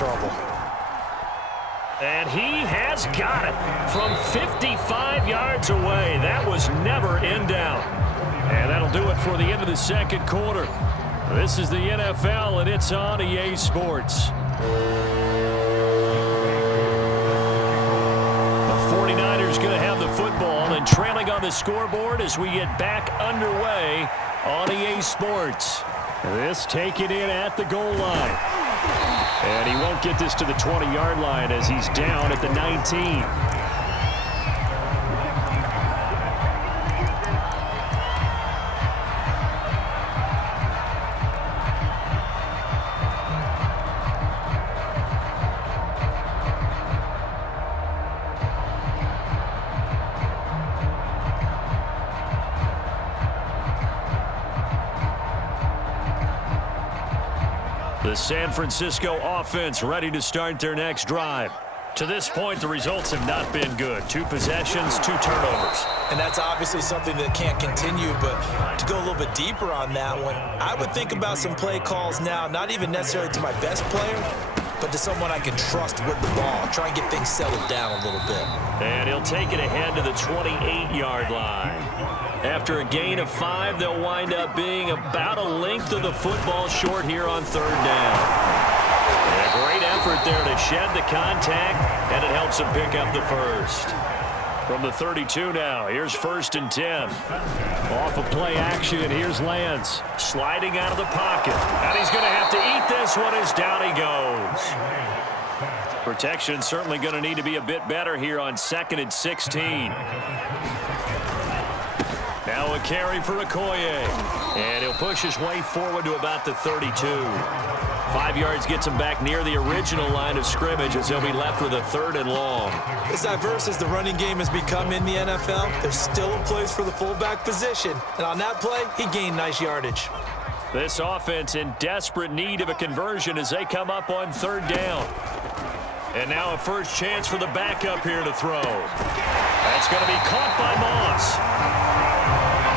trouble. And he has got it from 55 yards away. That was never in doubt. And that'll do it for the end of the second quarter. This is the NFL, and it's on EA Sports. The 49ers going to have the football and trailing on the scoreboard as we get back underway on EA Sports. This taken in at the goal line. And he won't get this to the 20-yard line as he's down at the 19. The San Francisco offense ready to start their next drive. To this point, the results have not been good. 2 possessions, 2 turnovers. And that's obviously something that can't continue, but to go a little bit deeper on that one, I would think about some play calls now, not even necessarily to my best player, but to someone I can trust with the ball. Try and get things settled down a little bit. And he'll take it ahead to the 28-yard line. After a gain of 5, they'll wind up being about a length of the football short here on 3rd down. And a great effort there to shed the contact, and it helps him pick up the first. From the 32 now, here's 1st and 10. Off of play action, here's Lance. Sliding out of the pocket. And he's going to have to eat this one as down he goes. Protection certainly going to need to be a bit better here on 2nd and 16. Now a carry for Okoye. And he'll push his way forward to about the 32. 5 yards gets him back near the original line of scrimmage as he'll be left with a 3rd and long. As diverse as the running game has become in the NFL, there's still a place for the fullback position. And on that play, he gained nice yardage. This offense in desperate need of a conversion as they come up on 3rd down. And now a first chance for the backup here to throw. That's going to be caught by Moss.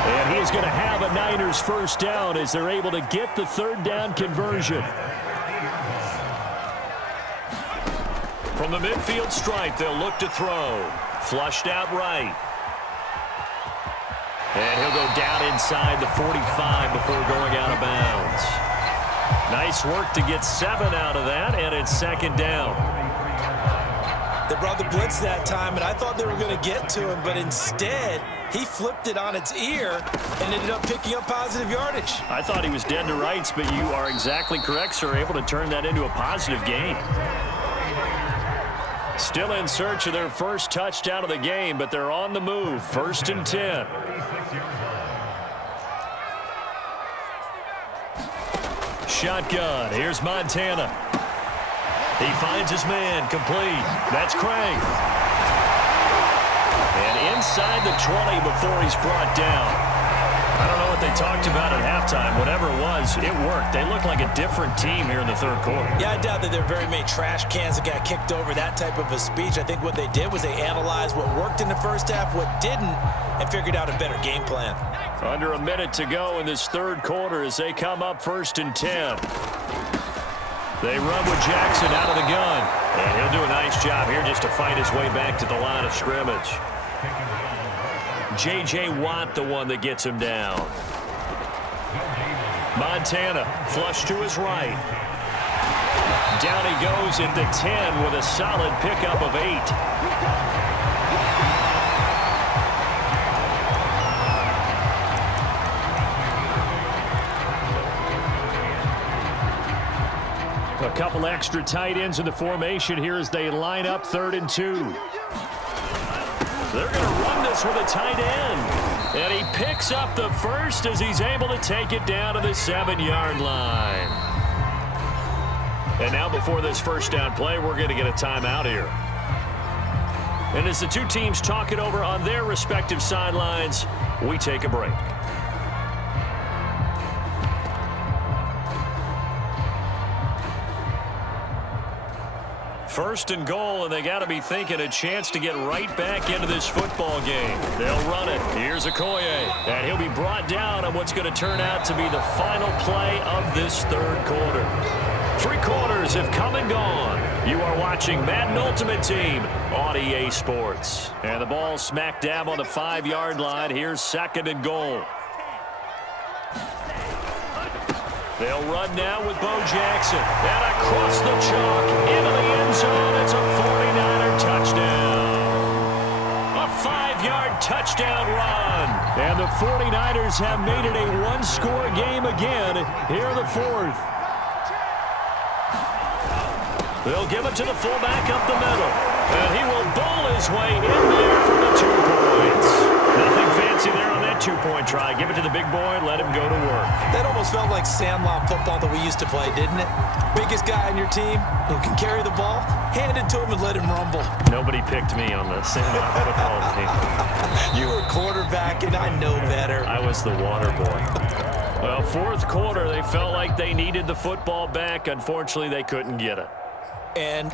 And he's going to have a Niners first down as they're able to get the 3rd down conversion. From the midfield stripe, they'll look to throw. Flushed out right. And he'll go down inside the 45 before going out of bounds. Nice work to get 7 out of that, and it's 2nd down. They brought the blitz that time, and I thought they were going to get to him, but instead, he flipped it on its ear and ended up picking up positive yardage. I thought he was dead to rights, but you are exactly correct, sir. Able to turn that into a positive gain. Still in search of their first touchdown of the game, but they're on the move. 1st and 10. Shotgun. Here's Montana. He finds his man. Complete. That's Craig. And inside the 20 before he's brought down. I don't know what they talked about at halftime. Whatever it was, it worked. They look like a different team here in the 3rd quarter. Yeah, I doubt that there are very many trash cans that got kicked over, that type of a speech. I think what they did was they analyzed what worked in the first half, what didn't, and figured out a better game plan. Under a minute to go in this 3rd quarter as they come up 1st and 10. They run with Jackson out of the gun. And he'll do a nice job here just to fight his way back to the line of scrimmage. J.J. Watt, the one that gets him down. Montana, flush to his right. Down he goes at the 10 with a solid pickup of 8. A couple extra tight ends in the formation here as they line up 3rd and 2. They're going to run this with a tight end. And he picks up the first as he's able to take it down to the 7-yard line. And now before this first down play, we're going to get a timeout here. And as the two teams talk it over on their respective sidelines, we take a break. First and goal, and they got to be thinking a chance to get right back into this football game. They'll run it. Here's Okoye, and he'll be brought down on what's going to turn out to be the final play of this 3rd quarter. Three quarters have come and gone. You are watching Madden Ultimate Team on EA Sports. And the ball smack dab on the 5-yard line. Here's 2nd and goal. They'll run now with Bo Jackson. And across the chalk into the end zone. It's a 49er touchdown. A 5-yard touchdown run. And the 49ers have made it a one-score game again here in the 4th. They'll give it to the fullback up the middle. And he will bowl his way in there for the 2 points. Nothing fancy there on that 2-point try. Give it to the big boy and let him go to work. That almost felt like Sandlot football that we used to play, didn't it? Biggest guy on your team who can carry the ball, hand it to him and let him rumble. Nobody picked me on the Sandlot football team. You were quarterback, and I know better. I was the water boy. Well, 4th quarter, they felt like they needed the football back. Unfortunately, they couldn't get it. And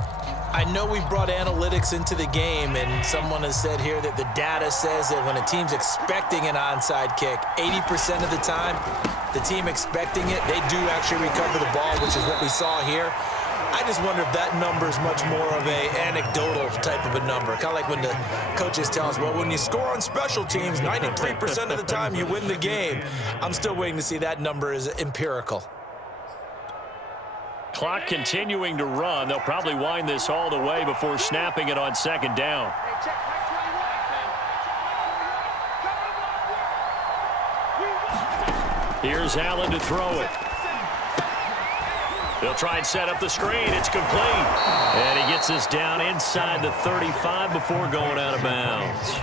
I know we brought analytics into the game, and someone has said here that the data says that when a team's expecting an onside kick, 80% of the time, the team expecting it, they do actually recover the ball, which is what we saw here. I just wonder if that number is much more of a anecdotal type of a number. Kind of like when the coaches tell us, well, when you score on special teams, 93% of the time you win the game. I'm still waiting to see that number is empirical. Clock continuing to run. They'll probably wind this all the way before snapping it on 2nd down. Here's Allen to throw it. They'll try and set up the screen. It's complete. And he gets this down inside the 35 before going out of bounds.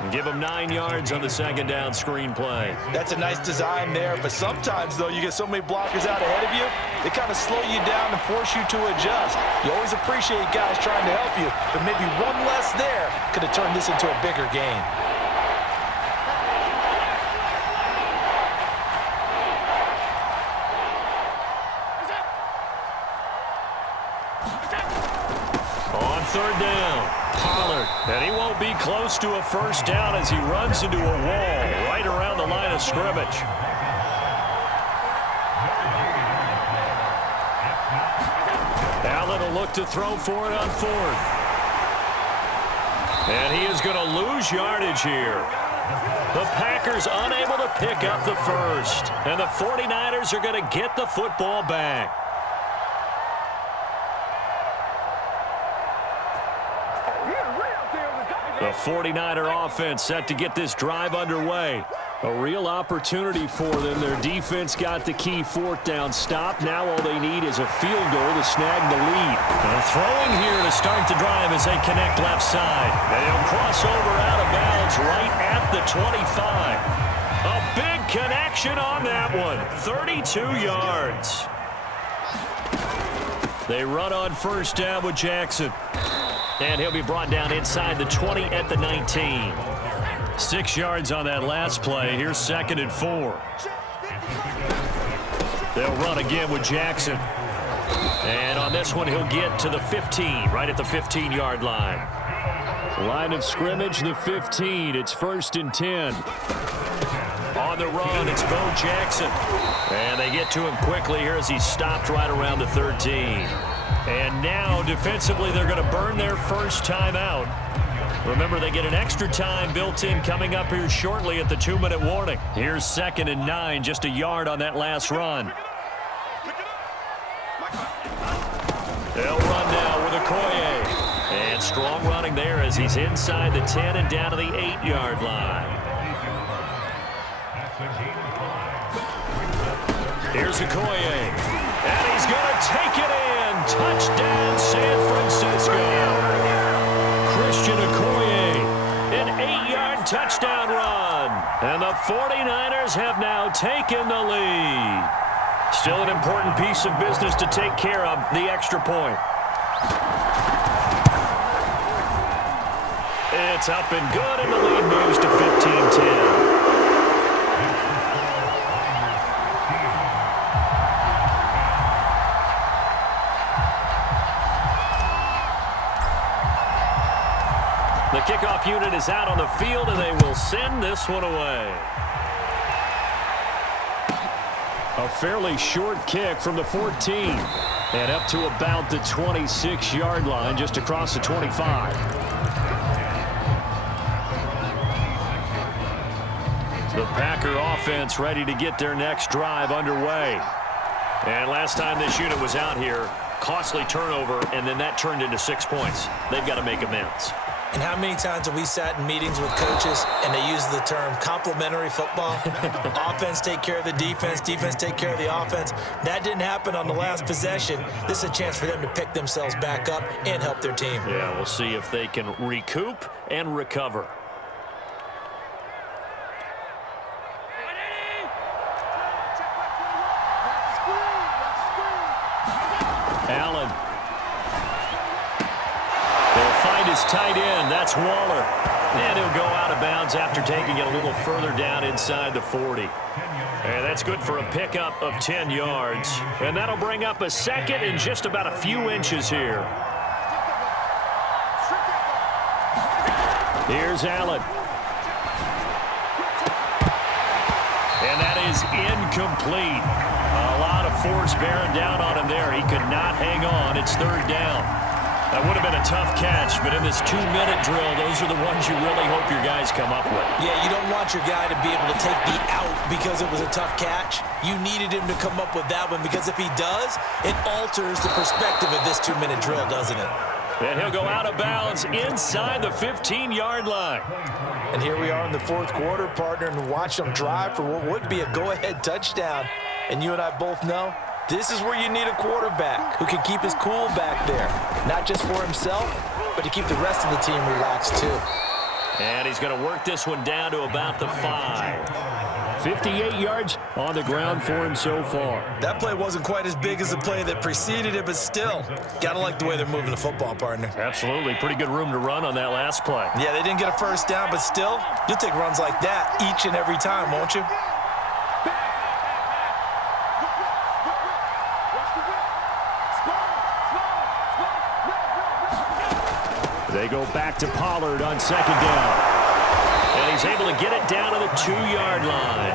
And give him 9 yards on the 2nd down screen play. That's a nice design there, but sometimes, though, you get so many blockers out ahead of you, they kind of slow you down and force you to adjust. You always appreciate guys trying to help you, but maybe one less there could have turned this into a bigger game. On 3rd down. Pollard, and he won't be close to a 1st down as he runs into a wall right around the line of scrimmage. Allen will look to throw for it on 4th. And he is going to lose yardage here. The Packers unable to pick up the 1st. And the 49ers are going to get the football back. The 49er offense set to get this drive underway. A real opportunity for them. Their defense got the key 4th down stop. Now all they need is a field goal to snag the lead. And throwing here to start the drive as they connect left side. And he'll cross over out of bounds right at the 25. A big connection on that one. 32 yards. They run on 1st down with Jackson. And he'll be brought down inside the 20 at the 19. 6 yards on that last play. Here's 2nd and 4. They'll run again with Jackson. And on this one, he'll get to the 15, right at the 15-yard line. Line of scrimmage, the 15. It's 1st and 10. On the run, it's Bo Jackson. And they get to him quickly here as he's stopped right around the 13. And now, defensively, they're going to burn their 1st time out. Remember, they get an extra time built in coming up here shortly at the 2-minute warning. Here's 2nd and 9, just a yard on that last run. They'll run now with Okoye. And strong running there as he's inside the 10 and down to the 8-yard line. Here's Okoye. And he's going to take it in. Touchdown, San Francisco. Christian Okoye, an 8-yard touchdown run. And the 49ers have now taken the lead. Still an important piece of business to take care of, the extra point. It's up and good, and the lead moves to 15-10. The kickoff unit is out on the field, and they will send this one away. A fairly short kick from the 14. And up to about the 26-yard line, just across the 25. The Packer offense ready to get their next drive underway. And last time this unit was out here, costly turnover, and then that turned into 6 points. They've got to make amends. And how many times have we sat in meetings with coaches and they use the term complementary football? Offense take care of the defense, defense take care of the offense. That didn't happen on the last possession. This is a chance for them to pick themselves back up and help their team. Yeah, we'll see if they can recoup and recover. Allen. They'll find his tight end. That's Waller. And he'll go out of bounds after taking it a little further down inside the 40. And that's good for a pickup of 10 yards. And that'll bring up a second and just about a few inches here. Here's Allen. And that is incomplete. A lot of force bearing down on him there. He could not hang on. It's third down. That would have been a tough catch, but in this 2-minute drill, those are the ones you really hope your guys come up with. Yeah, you don't want your guy to be able to take the out because it was a tough catch. You needed him to come up with that one because if he does, it alters the perspective of this 2-minute drill, doesn't it? And he'll go out of bounds inside the 15-yard line. And here we are in the fourth quarter, partner, and watch them drive for what would be a go-ahead touchdown. And you and I both know this is where you need a quarterback who can keep his cool back there. Not just for himself, but to keep the rest of the team relaxed too. And he's going to work this one down to about the 5. 58 yards on the ground for him so far. That play wasn't quite as big as the play that preceded it, but still, got to like the way they're moving the football, partner. Absolutely. Pretty good room to run on that last play. Yeah, they didn't get a first down, but still, you'll take runs like that each and every time, won't you? They go back to Pollard on second down. And he's able to get it down to the 2-yard line.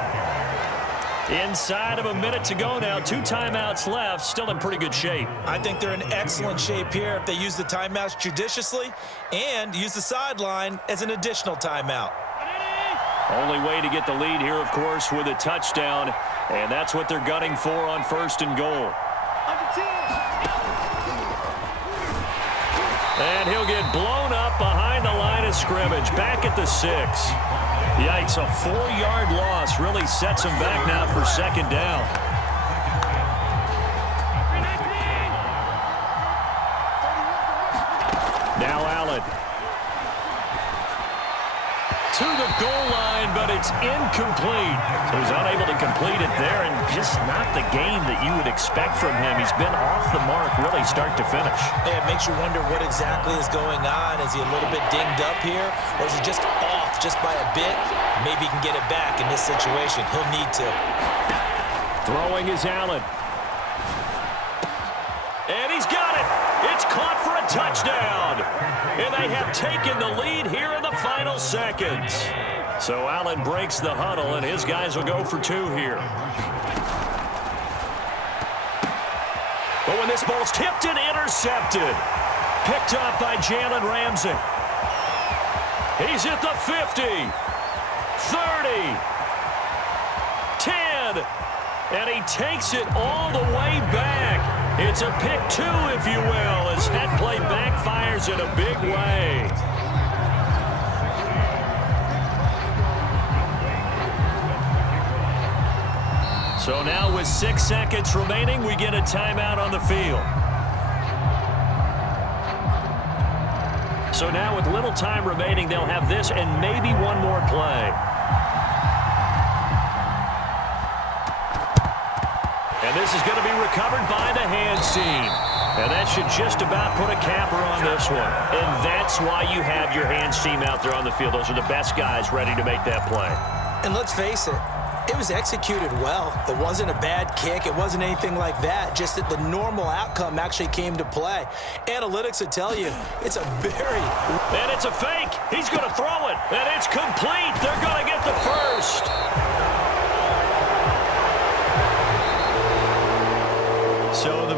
Inside of a minute to go now. 2 timeouts left. Still in pretty good shape. I think they're in excellent shape here if they use the timeouts judiciously and use the sideline as an additional timeout. Only way to get the lead here, of course, with a touchdown. And that's what they're gunning for on first and goal. And he'll get blown up behind the line of scrimmage. Back at the 6. Yikes, a 4-yard loss really sets him back now for second down. Now Allen. To the goal line, but it's incomplete. So he's unable to complete it there, and just not the game that you would expect from him. He's been off the mark really start to finish. Yeah, it makes you wonder what exactly is going on. Is he a little bit dinged up here, or is he just off just by a bit? Maybe he can get it back in this situation. He'll need to. Throwing is Allen. And he's got it. It's caught for a touchdown. And they have taken the lead here in the final seconds. So Allen breaks the huddle, and his guys will go for 2 here. But when this ball's tipped and intercepted, picked up by Jalen Ramsey. He's at the 50, 30, 10, and he takes it all the way back. It's a pick 2, if you will, as that play backfires in a big way. So now with 6 seconds remaining, we get a timeout on the field. So now with little time remaining, they'll have this and maybe one more play. And this is going to be recovered by the hands team. And that should just about put a capper on this one. And that's why you have your hands team out there on the field. Those are the best guys ready to make that play. And let's face it, it was executed well. It wasn't a bad kick. It wasn't anything like that. Just that the normal outcome actually came to play. Analytics will tell you it's a very... And it's a fake. He's going to throw it. And it's complete. They're going to get the first. So the